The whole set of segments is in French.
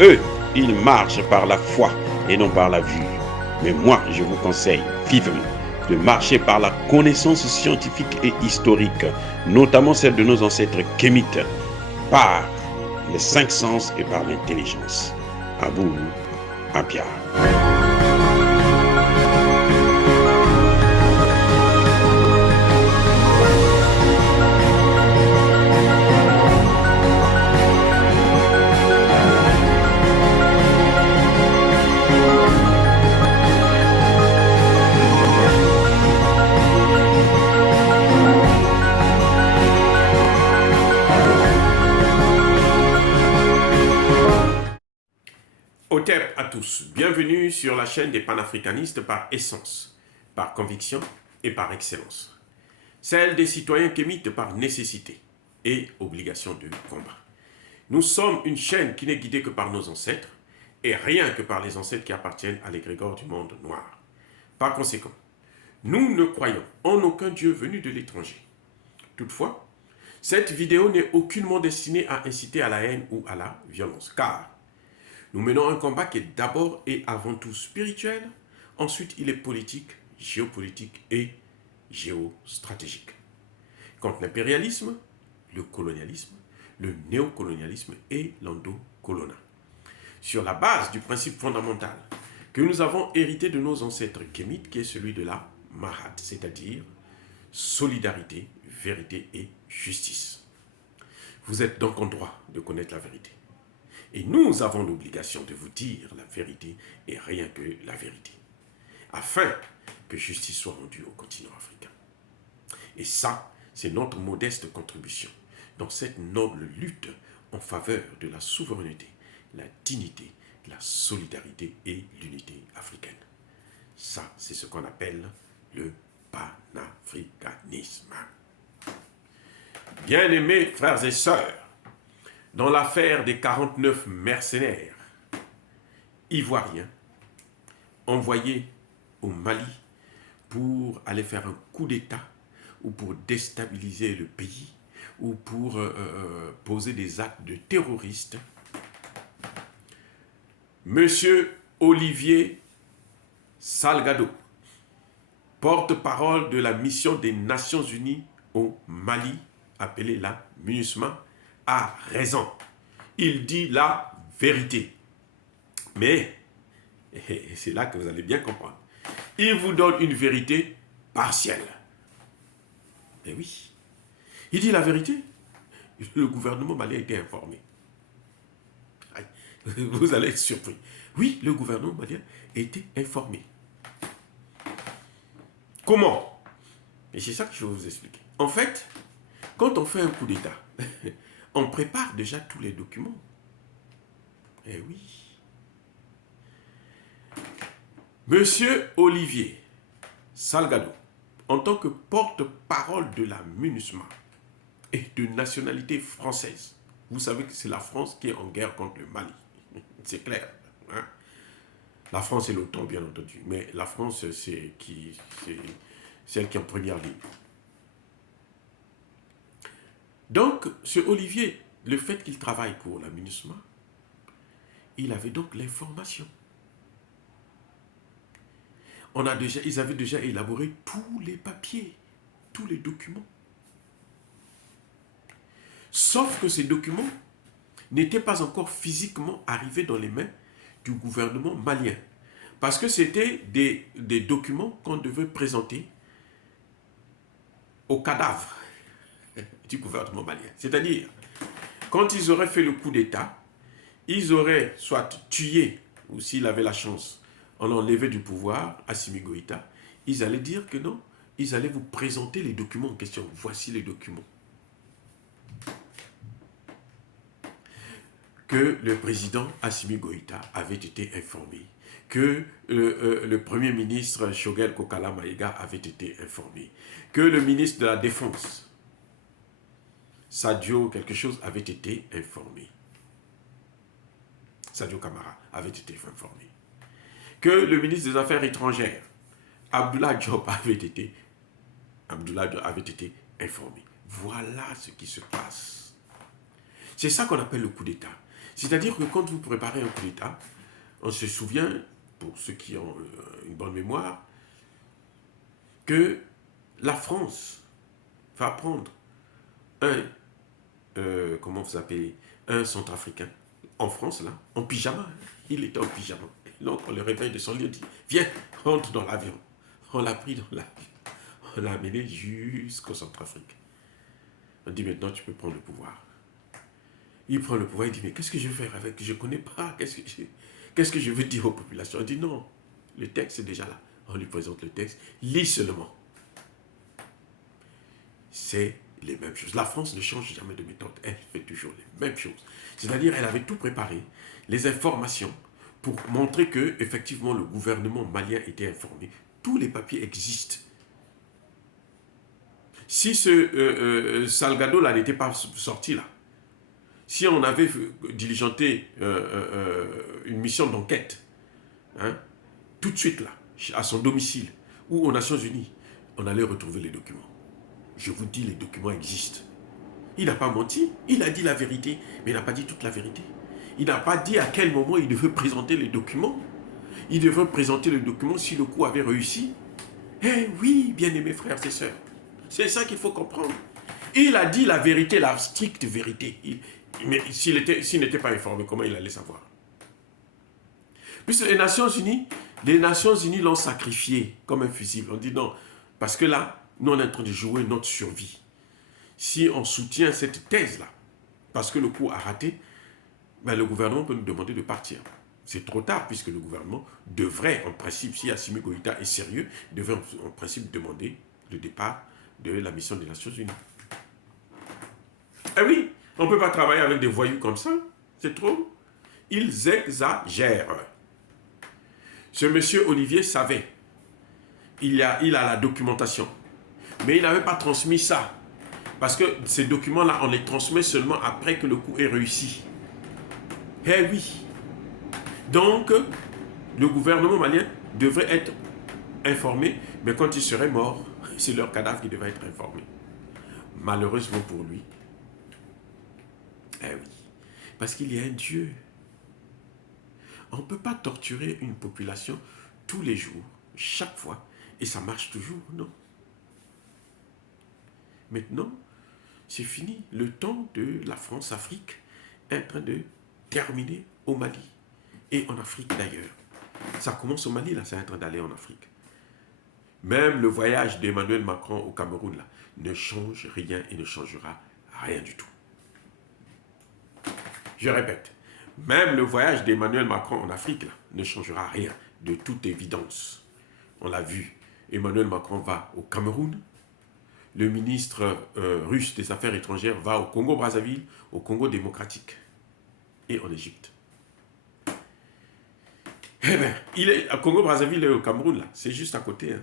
Eux, ils marchent par la foi et non par la vue. Mais moi, je vous conseille vivement de marcher par la connaissance scientifique et historique, notamment celle de nos ancêtres kémites, par les cinq sens et par l'intelligence. Abou Apia. Otep à tous, bienvenue sur la chaîne des panafricanistes par essence, par conviction et par excellence. Celle des citoyens kémites par nécessité et obligation de combat. Nous sommes une chaîne qui n'est guidée que par nos ancêtres et rien que par les ancêtres qui appartiennent à l'égrégore du monde noir. Par conséquent, nous ne croyons en aucun Dieu venu de l'étranger. Toutefois, cette vidéo n'est aucunement destinée à inciter à la haine ou à la violence, car nous menons un combat qui est d'abord et avant tout spirituel, ensuite il est politique, géopolitique et géostratégique. Contre l'impérialisme, le colonialisme, le néocolonialisme et l'endocolona. Sur la base du principe fondamental que nous avons hérité de nos ancêtres kémites, qui est celui de la Mahat, c'est-à-dire solidarité, vérité et justice. Vous êtes donc en droit de connaître la vérité. Et nous avons l'obligation de vous dire la vérité et rien que la vérité, afin que justice soit rendue au continent africain. Et ça, c'est notre modeste contribution dans cette noble lutte en faveur de la souveraineté, la dignité, la solidarité et l'unité africaine. Ça, c'est ce qu'on appelle le panafricanisme. Bien-aimés frères et sœurs, dans l'affaire des 49 mercenaires ivoiriens envoyés au Mali pour aller faire un coup d'État ou pour déstabiliser le pays ou pour poser des actes de terroristes, Monsieur Olivier Salgado, porte-parole de la mission des Nations Unies au Mali, appelée la MINUSMA, a raison. Il dit la vérité. Mais, c'est là que vous allez bien comprendre, il vous donne une vérité partielle. Eh oui, il dit la vérité. Le gouvernement malien a été informé. Vous allez être surpris. Oui, le gouvernement malien a été informé. Comment? Et c'est ça que je vais vous expliquer. En fait, quand on fait un coup d'État, on prépare déjà tous les documents. Eh oui. Monsieur Olivier Salgado, en tant que porte-parole de la MINUSMA et de nationalité française, vous savez que c'est la France qui est en guerre contre le Mali. C'est clair. Hein? La France et l'OTAN, bien entendu. Mais la France, c'est celle qui est en première ligne. Donc, ce Olivier, le fait qu'il travaille pour la MINUSMA, il avait donc l'information. Ils avaient déjà élaboré tous les papiers, tous les documents. Sauf que ces documents n'étaient pas encore physiquement arrivés dans les mains du gouvernement malien. Parce que c'était des documents qu'on devait présenter au cadavre du gouvernement malien. C'est-à-dire, quand ils auraient fait le coup d'État, ils auraient soit tué, ou s'il avait la chance, en enlevé du pouvoir Assimi Goïta, ils allaient dire que non, ils allaient vous présenter les documents en question. Voici les documents. Que le président Assimi Goïta avait été informé, que le premier ministre Shogel Kokala Maïga avait été informé, que le ministre de la Défense, Sadio quelque chose, avait été informé. Sadio Kamara avait été informé. Que le ministre des Affaires étrangères, Abdoulaye Diop, avait été informé. Voilà ce qui se passe. C'est ça qu'on appelle le coup d'État. C'est-à-dire que quand vous préparez un coup d'État, on se souvient, pour ceux qui ont une bonne mémoire, que la France va prendre comment vous appelez, un centrafricain, en France, là, en pyjama. Il était en pyjama. Et donc, on le réveille de son lit, on dit, viens, rentre dans l'avion. On l'a pris dans l'avion. On l'a amené jusqu'au Centrafrique. On dit, maintenant, tu peux prendre le pouvoir. Il prend le pouvoir, il dit, mais qu'est-ce que je vais faire avec? Je ne connais pas. Qu'est-ce que je veux dire aux populations? On dit, non, le texte est déjà là. On lui présente le texte. Lis seulement. C'est les mêmes choses. La France ne change jamais de méthode. Elle fait toujours les mêmes choses. C'est-à-dire, elle avait tout préparé, les informations, pour montrer que, effectivement, le gouvernement malien était informé. Tous les papiers existent. Si ce Salgado-là n'était pas sorti là, si on avait diligenté une mission d'enquête, hein, tout de suite là, à son domicile ou aux Nations Unies, on allait retrouver les documents. Je vous dis, les documents existent. Il n'a pas menti, il a dit la vérité, mais il n'a pas dit toute la vérité. Il n'a pas dit à quel moment il devait présenter les documents. Il devait présenter les documents si le coup avait réussi. Eh oui, bien-aimés frères et sœurs, c'est ça qu'il faut comprendre. Il a dit la vérité, la stricte vérité. Mais s'il n'était pas informé, comment il allait savoir? Puisque les Nations Unies l'ont sacrifié comme un fusible. On dit non, parce que là, nous on est en train de jouer notre survie. Si on soutient cette thèse-là, parce que le coup a raté, ben le gouvernement peut nous demander de partir. C'est trop tard, puisque le gouvernement devrait, en principe, si Assimi Goïta est sérieux, devrait en principe demander le départ de la mission des Nations Unies. Eh oui, on ne peut pas travailler avec des voyous comme ça, c'est trop. Ils exagèrent. Ce monsieur Olivier savait, il a la documentation, mais il n'avait pas transmis ça. Parce que ces documents-là, on les transmet seulement après que le coup est réussi. Eh oui. Donc, le gouvernement malien devrait être informé, mais quand il serait mort, c'est leur cadavre qui devait être informé. Malheureusement pour lui. Eh oui. Parce qu'il y a un Dieu. On ne peut pas torturer une population tous les jours, chaque fois, et ça marche toujours, non. Maintenant, c'est fini. Le temps de la France-Afrique est en train de terminer au Mali. Et en Afrique d'ailleurs. Ça commence au Mali, là, c'est en train d'aller en Afrique. Même le voyage d'Emmanuel Macron au Cameroun, là, ne change rien et ne changera rien du tout. Je répète, même le voyage d'Emmanuel Macron en Afrique, là, ne changera rien, de toute évidence. On l'a vu, Emmanuel Macron va au Cameroun, le ministre russe des Affaires étrangères va au Congo-Brazzaville, au Congo démocratique et en Égypte. Eh bien, il est à Congo-Brazzaville et au Cameroun, là, c'est juste à côté. Hein.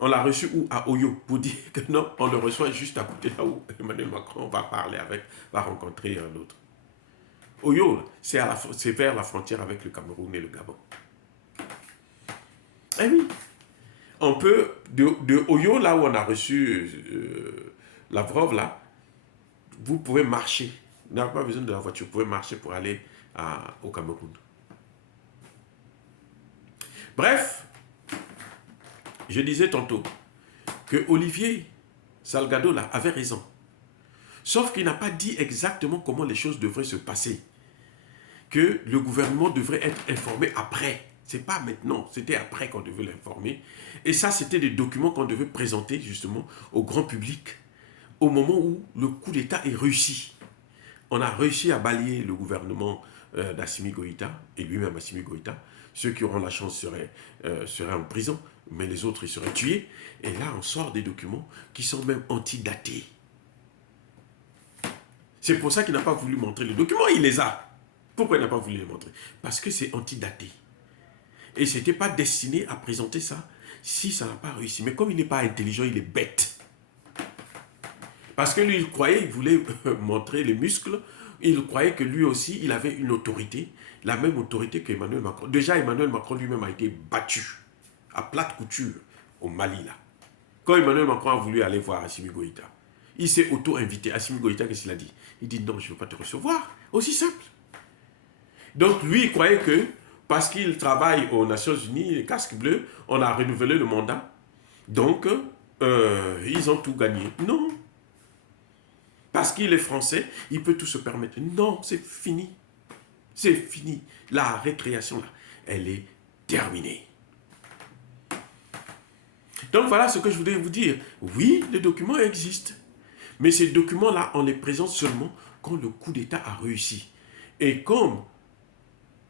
On l'a reçu où? À Oyo, pour dire que non, on le reçoit juste à côté, là où Emmanuel Macron va parler avec, va rencontrer l'autre. Oyo, c'est vers la frontière avec le Cameroun et le Gabon. Eh oui, on peut, de Oyo, là où on a reçu Lavrov, là, vous pouvez marcher. Vous n'avez pas besoin de la voiture, vous pouvez marcher pour aller au Cameroun. Bref, je disais tantôt que Olivier Salgado là, avait raison. Sauf qu'il n'a pas dit exactement comment les choses devraient se passer. Que le gouvernement devrait être informé après. Ce n'est pas maintenant, c'était après qu'on devait l'informer. Et ça, c'était des documents qu'on devait présenter justement au grand public au moment où le coup d'État est réussi. On a réussi à balayer le gouvernement d'Assimi Goïta, et lui-même Assimi Goïta. Ceux qui auront la chance seraient en prison, mais les autres, ils seraient tués. Et là, on sort des documents qui sont même antidatés. C'est pour ça qu'il n'a pas voulu montrer les documents, il les a. Pourquoi il n'a pas voulu les montrer? Parce que c'est antidaté. Et ce n'était pas destiné à présenter ça si ça n'a pas réussi. Mais comme il n'est pas intelligent, il est bête. Parce que lui, il croyait, il voulait montrer les muscles. Il croyait que lui aussi, il avait une autorité, la même autorité qu'Emmanuel Macron. Déjà, Emmanuel Macron lui-même a été battu à plate couture au Mali, là. Quand Emmanuel Macron a voulu aller voir Assimi Goïta, il s'est auto-invité. Assimi Goïta, qu'est-ce qu'il a dit? Il dit non, je ne veux pas te recevoir. Aussi simple. Donc lui, il croyait que parce qu'il travaille aux Nations Unies, les casques bleus, on a renouvelé le mandat. Donc, ils ont tout gagné. Non. Parce qu'il est français, il peut tout se permettre. Non, c'est fini. C'est fini. La récréation, là, elle est terminée. Donc voilà ce que je voulais vous dire. Oui, les documents existent. Mais ces documents-là, on les présente seulement quand le coup d'État a réussi. Et comme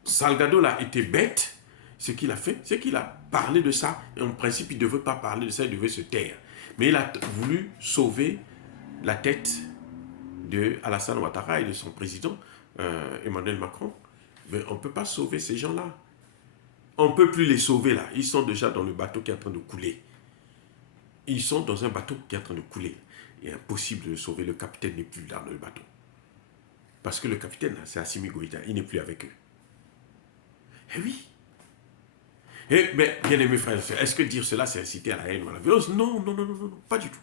Salgado là était bête, ce qu'il a fait, c'est qu'il a parlé de ça. Et en principe, il ne devait pas parler de ça, il devait se taire. Mais il a voulu sauver la tête de Alassane Ouattara et de son président, Emmanuel Macron. Mais on ne peut pas sauver ces gens-là. On ne peut plus les sauver là. Ils sont déjà dans le bateau qui est en train de couler. Ils sont dans un bateau qui est en train de couler. Il est impossible de sauver. Le capitaine n'est plus dans le bateau. Parce que le capitaine, c'est Assimi Goïta. Il n'est plus avec eux. Eh oui. Mais bien aimés frères et sœurs, est-ce que dire cela, c'est inciter à la haine ou à la violence? Non, non, non, non, non, pas du tout.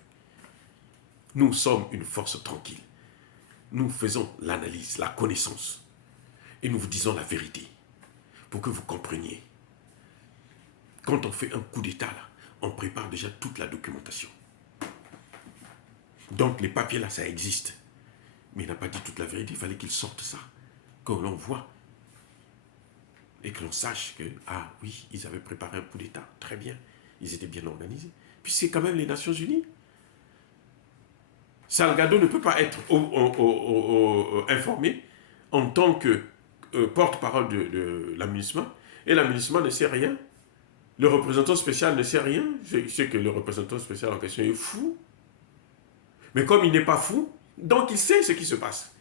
Nous sommes une force tranquille. Nous faisons l'analyse, la connaissance. Et nous vous disons la vérité. Pour que vous compreniez. Quand on fait un coup d'État, là, on prépare déjà toute la documentation. Donc les papiers là, ça existe. Mais il n'a pas dit toute la vérité, il fallait qu'il sorte ça. Que l'on voit. Et que l'on sache que, ah oui, ils avaient préparé un coup d'État. Très bien. Ils étaient bien organisés. Puis c'est quand même les Nations Unies. Salgado ne peut pas être informé en tant que porte-parole de l'aménagement. Et l'aménagement ne sait rien. Le représentant spécial ne sait rien. Je sais que le représentant spécial en question est fou. Mais comme il n'est pas fou, donc il sait ce qui se passe.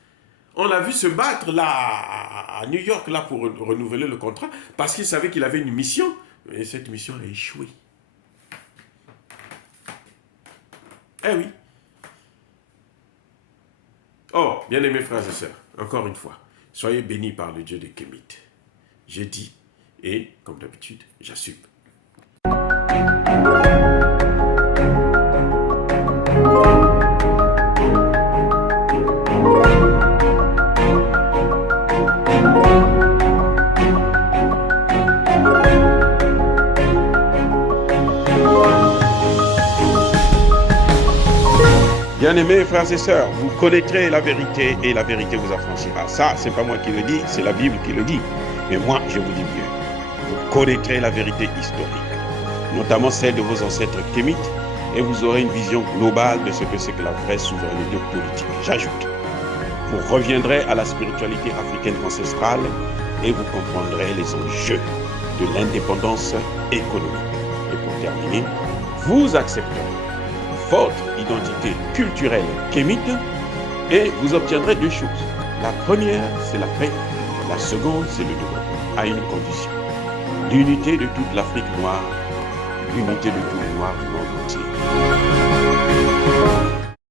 On l'a vu se battre là à New York là, pour renouveler le contrat parce qu'il savait qu'il avait une mission. Et cette mission a échoué. Eh oui. Oh, bien-aimés frères et sœurs, encore une fois, soyez bénis par le Dieu de Kémit. J'ai dit, et comme d'habitude, j'assume. Bien-aimés frères et sœurs, vous connaîtrez la vérité et la vérité vous affranchira. Ça, c'est pas moi qui le dis, c'est la Bible qui le dit. Mais moi, je vous dis mieux. Vous connaîtrez la vérité historique, notamment celle de vos ancêtres kémites, et vous aurez une vision globale de ce que c'est que la vraie souveraineté politique. J'ajoute, vous reviendrez à la spiritualité africaine ancestrale et vous comprendrez les enjeux de l'indépendance économique. Et pour terminer, vous accepterez votre identité culturelle kémite et vous obtiendrez deux choses. La première, c'est la paix. La seconde, c'est le développement, à une condition. L'unité de toute l'Afrique noire, l'unité de tous les Noirs du monde.